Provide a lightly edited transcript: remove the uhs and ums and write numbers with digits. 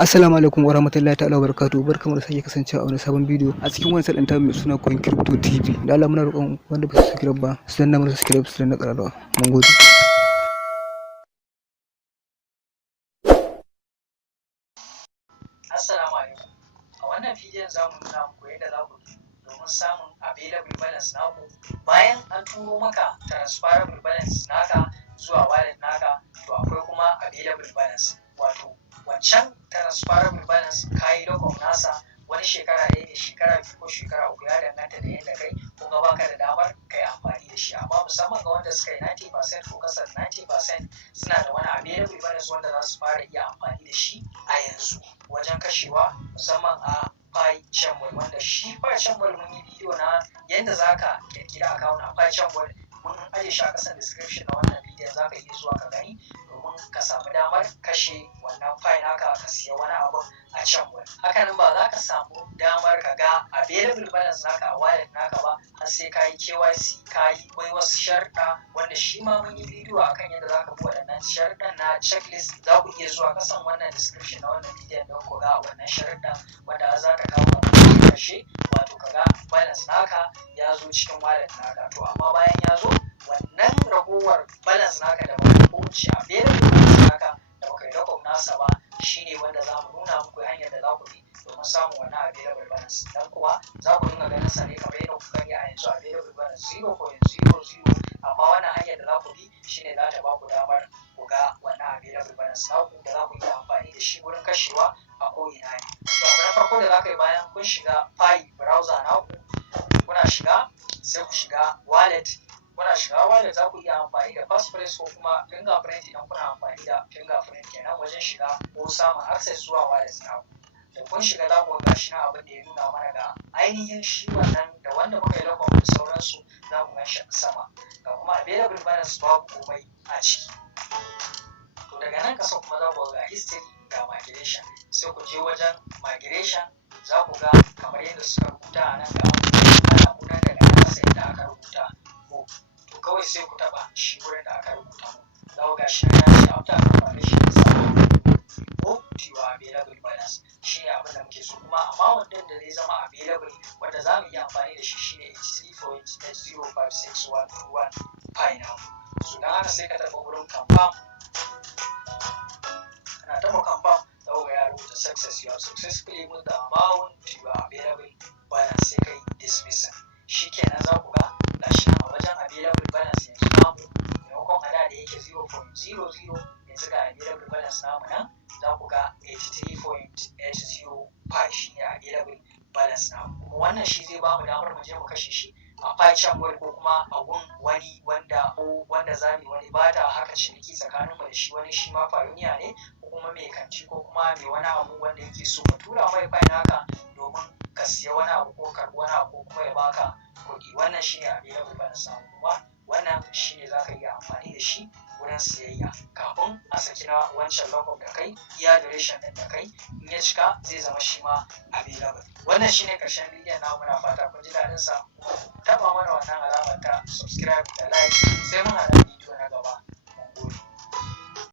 Assalamu alaikum wa rahmatullahi ta'ala wa barakatuhu. Barkamu da sake kasancewa a wani sabon bidiyo a cikin wani sadin mai suna Coin Crypto TV. Da Allah muna roƙon wanda ba su subscribe ba su danna mana subscribe su danna ƙararrawa. Mun gode. Assalamu alaikum. A wannan bidiyon za mu nuna muku yadda za ku yi domin samun available balance naku bayan an turo maka transferable balance naka zuwa wallet naka, to akwai kuma available balance, wato wancan transferable balance kayi lock nasa wani shekara ɗaya ne, shekara biyu ko shekara uku, ya danganta da yadda kai kuma baka da damar kai amfani da shi. Amma musamman ga wanda suka yi 90% ko kasar 90% suna da wani available balance wanda za su fara iya amfani da shi a yanzu wajen kashewa, musamman a PyChainWall, wanda shi PyChainWall mun yi bidiyo na yadda za ka kirkira account a PyChainWall, mun aje shi a ƙasan description na wannan bidiyon, za ka iya zuwa ka gani domin ka samu damar kashe wannan Pi naka ka siya wani abu a Chainwall. Hakanan ba za ka samu damar ka ga available balance naka a wallet naka ba har sai ka yi KYC, ka yi wai wasu sharuɗa wanda shi ma mun yi bidiyo akan yadda za ka bi waɗannan sharuɗan na checklist. Za ku iya zuwa ƙasan wannan description na wannan bidiyon don ku ga wannan sharuɗan wanda za ta kawo ƙarshe, wato ka ga balance naka ya zo cikin wallet naka. To amma bayan ya zo, wannan ragowar balance naka da ba ko wuce available balance naka da baka yi lock nasa ba, shine wanda za mu nuna muku hanyar da za ku bi domin samun wannan available balance. Dan kuwa za ku dinga ganin sa ne kamar yadda kuka gani a yanzu, available balance 0.00, amma wannan hanyar da za ku bi shine za ta ba ku damar ku ga wannan available balance naku da za ku iya amfani da shi wurin kashewa a ko'ina ne. To abu na farko da za ka yi bayan kun shiga Pi browser naku, kuna shiga sai ku shiga wallet. Kuna shiga wallet za ku iya amfani da passphrase ko kuma fingerprint idan kuna amfani da fingerprint kenan wajen shiga ko samun access zuwa wallet naku. Da kun shiga za ku ga shi na abin da ya nuna mana ga ainihin shi wannan da wanda muka yi lock da sauransu, za mu gan shi sama ga kuma available balance babu komai a ciki. To daga nan kasa kuma za ku ga history ga migration, sai ku je wajen migration za ku ga kamar yadda suka rubuta a nan ga alamunan daga kasa inda aka rubuta go, to kawai sai ku taba shi wurin da aka rubuta mu, za ku ga shi na ya ce after confirmation go to your available balance. Shi ne abin da muke so, kuma amount din da zai zama available wanda za mu yi amfani da shi shine 83.8056121 Pi now. So dan haka sai ka taba wurin confirm, kana taba confirm za ku ga ya rubuta success, you have successfully moved the amount to your available balance, sai kai dismiss. Shikenan za ku ga gashi nan a wajen available balance yanzu namu, maimakon a da yake 0.00, yanzu ga available balance namu nan za ku ga 83.80 Pi shine available balance namu. Kuma wannan shi zai ba mu damar mu je mu kashe shi a PyChainWall ko kuma a gun wani wanda za mu wani ba da haka ciniki tsakanin mu da shi, wani shi ma pioneer ne ko kuma mai kanti ko kuma mai wani abu wanda yake so ka tura mai Pi naka domin ka siya wani abu ko karɓi wani abu ko kuma ya baka kuɗi. Wannan shine available balance namu, kuma wannan shine za ka iya amfani da shi wurin siyayya kafin a saki na wancan lock da kai, iya duration din da kai in ya cika zai zama shi ma available. Wannan shine karshen bidiyon namu, muna fata kun ji daɗin sa, kuma taba mana wannan alamar ta subscribe da like, sai mun haɗa bidiyo na gaba. Mun gode.